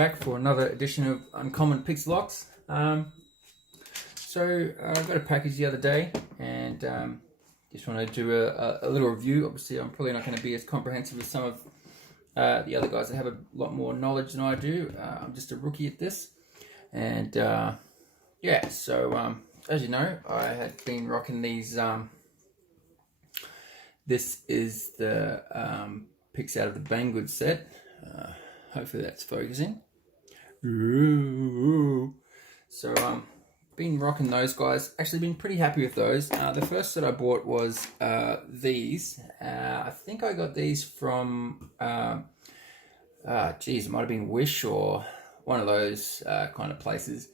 back for another edition of Uncommon Pix Locks. So I got a package the other day and just want to do a little review. Obviously, I'm probably not going to be as comprehensive as some of the other guys that have a lot more knowledge than I do. I'm just a rookie at this. And yeah, so as you know, I had been rocking these. This is the Pix out of the Banggood set. Hopefully that's focusing. So been rocking those guys. Actually been pretty happy with those. The first that I bought was these. I think I got these from geez, it might have been Wish or one of those kind of places.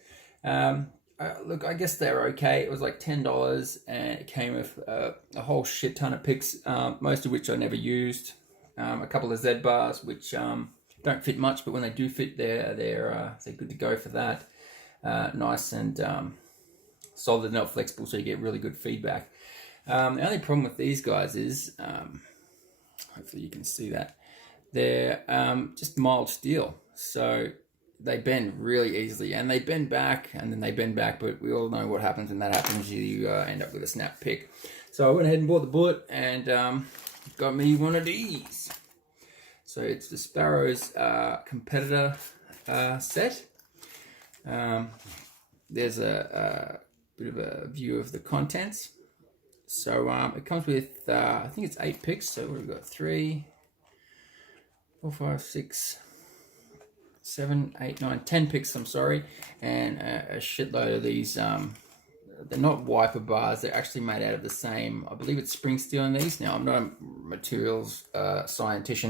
Look, I guess they're okay. It was like $10 and it came with a whole shit ton of picks, most of which I never used. A couple of Z bars which don't fit much, but when they do fit, they're good to go for that. Nice and solid, not flexible, so you get really good feedback. The only problem with these guys is, hopefully you can see that, they're just mild steel, so they bend really easily, and they bend back, and then they bend back, but we all know what happens when that happens. You end up with a snap pick. So I went ahead and bought the bullet and got me one of these. So it's the Sparrows competitor set. There's a bit of a view of the contents. So it comes with, I think it's 8 picks. So we've got 3, 4, 5, 6, 7, 8, 9, 10 picks, I'm sorry. And a shitload of these, they're not wiper bars. They're actually made out of the same, I believe it's spring steel in these. Now, I'm not a materials scientist,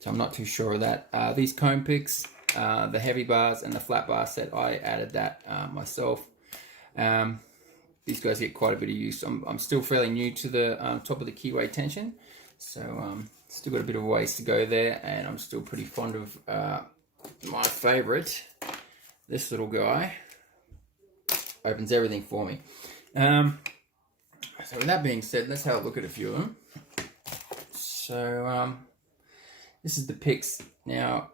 so I'm not too sure of that. These cone picks, the heavy bars and the flat bar set, I added that myself. These guys get quite a bit of use. I'm still fairly new to the top of the keyway tension, so still got a bit of ways to go there, and I'm still pretty fond of my favorite, this little guy. Opens everything for me. So with that being said, let's have a look at a few of them. So this is the picks. Now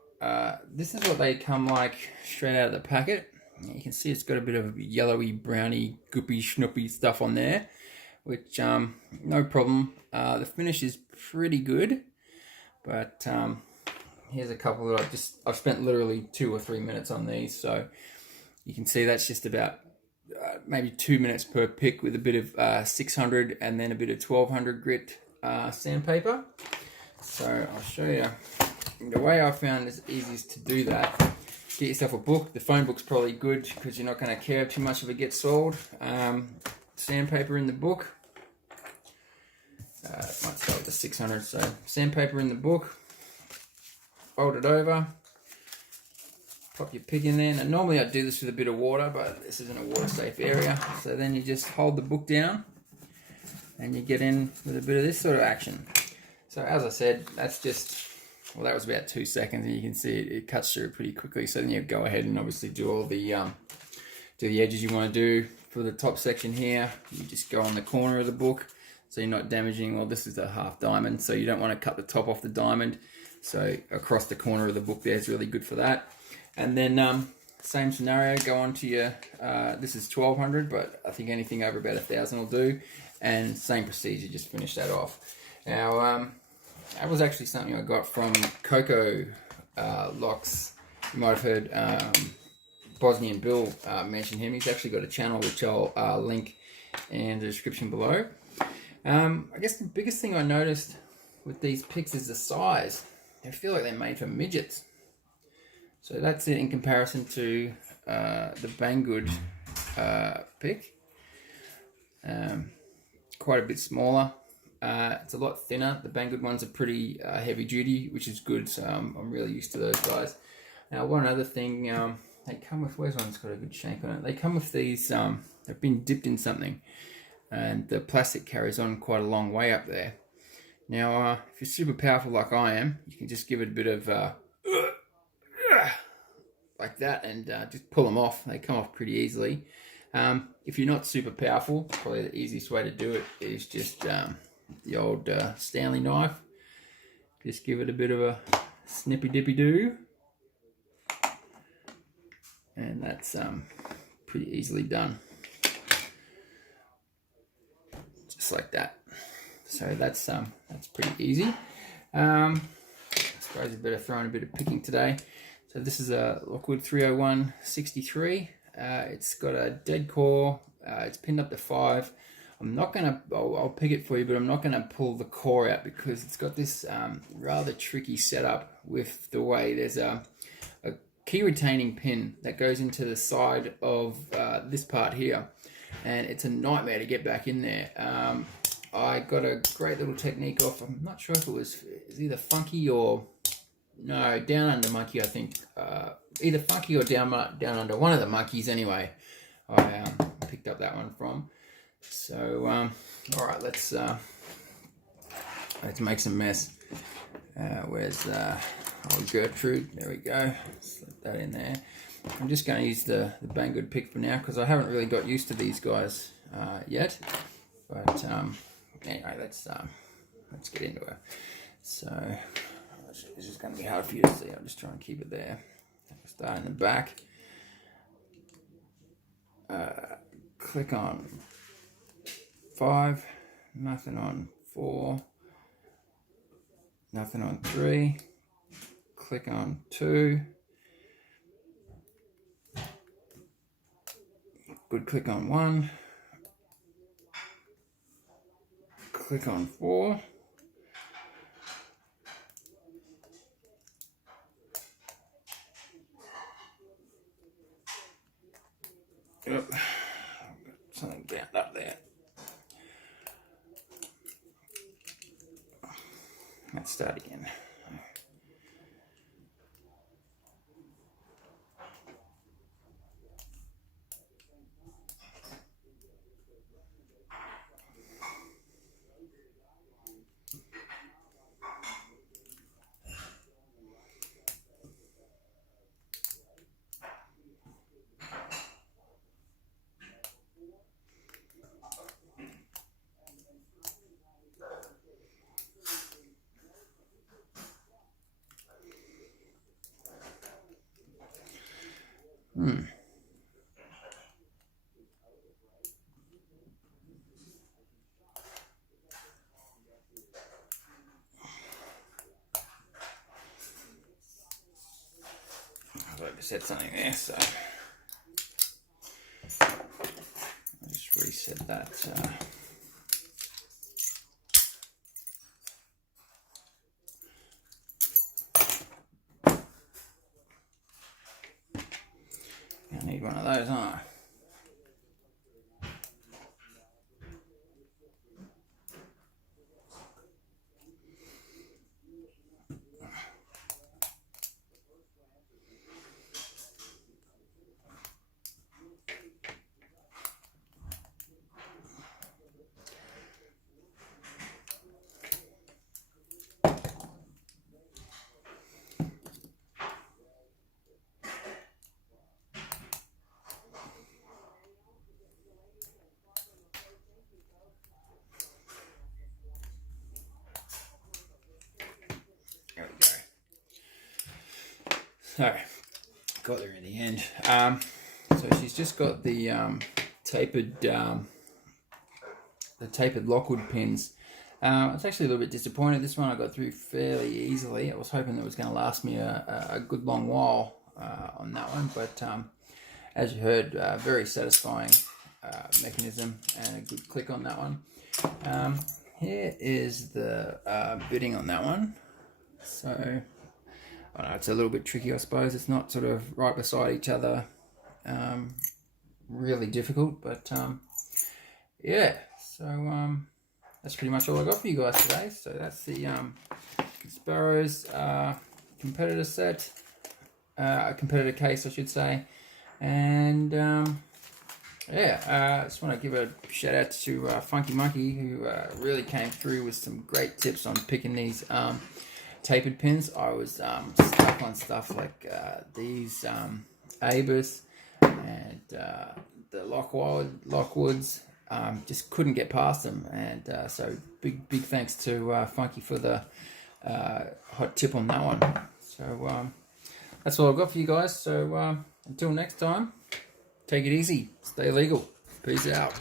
this is what they come like straight out of the packet. You can see it's got a bit of yellowy, browny, goopy, schnoopy stuff on there, which no problem. The finish is pretty good, but here's a couple that I've spent literally 2 or 3 minutes on these, so you can see that's just about maybe 2 minutes per pick with a bit of 600 and then a bit of 1200 grit sandpaper. So I'll show you the way I found it's easiest to do that. Get yourself a book. The phone book's probably good because you're not going to care too much if it gets soiled. Sandpaper in the book. Might start with the 600. So sandpaper in the book. Fold it over. Pop your pick in there. Now normally I'd do this with a bit of water, but this isn't a water safe area. So then you just hold the book down and you get in with a bit of this sort of action. So as I said, that's just, well, that was about 2 seconds, and you can see it cuts through pretty quickly. So then you go ahead and obviously do all the edges you want to do. For the top section here, you just go on the corner of the book, so you're not damaging. Well, this is a half diamond, so you don't want to cut the top off the diamond. So across the corner of the book there is really good for that. And then same scenario, go on to your, this is 1200, but I think anything over about 1000 will do. And same procedure, just finish that off. Now, that was actually something I got from Coco Locks. You might have heard Bosnian Bill mention him. He's actually got a channel which I'll link in the description below. I guess the biggest thing I noticed with these picks is the size. I feel like they're made for midgets. So that's it in comparison to the Banggood pick. Quite a bit smaller. It's a lot thinner. The Banggood ones are pretty heavy duty, which is good, so I'm really used to those guys. Now, one other thing, they come with, where's one's got a good shank on it? They come with these, they've been dipped in something, and the plastic carries on quite a long way up there. Now, if you're super powerful like I am, you can just give it a bit of like that, and just pull them off. They come off pretty easily. If you're not super powerful, probably the easiest way to do it is just the old Stanley knife. Just give it a bit of a snippy dippy do. and that's pretty easily done, just like that. So that's pretty easy. I suppose I better throw in a bit of picking today. So this is a Lockwood 301-63. It's got a dead core. It's pinned up to 5. I'm not gonna. I'll pick it for you, but I'm not gonna pull the core out because it's got this rather tricky setup with the way there's a key retaining pin that goes into the side of this part here, and it's a nightmare to get back in there. I got a great little technique off. I'm not sure if it was either Funky or no Down Under Monkey. I think either Funky or Down Under. One of the monkeys anyway. I picked up that one from. So all right, let's make some mess. Where's old Gertrude? There we go. Slip that in there. I'm just going to use the Banggood pick for now because I haven't really got used to these guys yet. But anyway, let's get into it. So this is going to be hard for you to see. I'll just try and keep it there. Start in the back. Click on 5, nothing on 4, nothing on 3, click on 2, good click on 1, click on 4, yep, something bound up there. Let's start again. I'd like to set something there, so I'll just reset that. I need one of those, huh? So, got there in the end. So she's just got the tapered Lockwood pins. I was actually a little bit disappointed. This one I got through fairly easily. I was hoping it was going to last me a good long while on that one, but as you heard, very satisfying mechanism and a good click on that one. Here is the bitting on that one. So I know it's a little bit tricky, I suppose. It's not sort of right beside each other, really difficult, but yeah, so that's pretty much all I got for you guys today. So that's the Sparrows competitor set, competitor case I should say, and yeah, I just want to give a shout out to FunkeyMonkey, who really came through with some great tips on picking these tapered pins. I was stuck on stuff like these Abus and the Lockwoods. Just couldn't get past them, and so big thanks to Funky for the hot tip on that one. So that's all I've got for you guys. So until next time, take it easy, stay legal, peace out.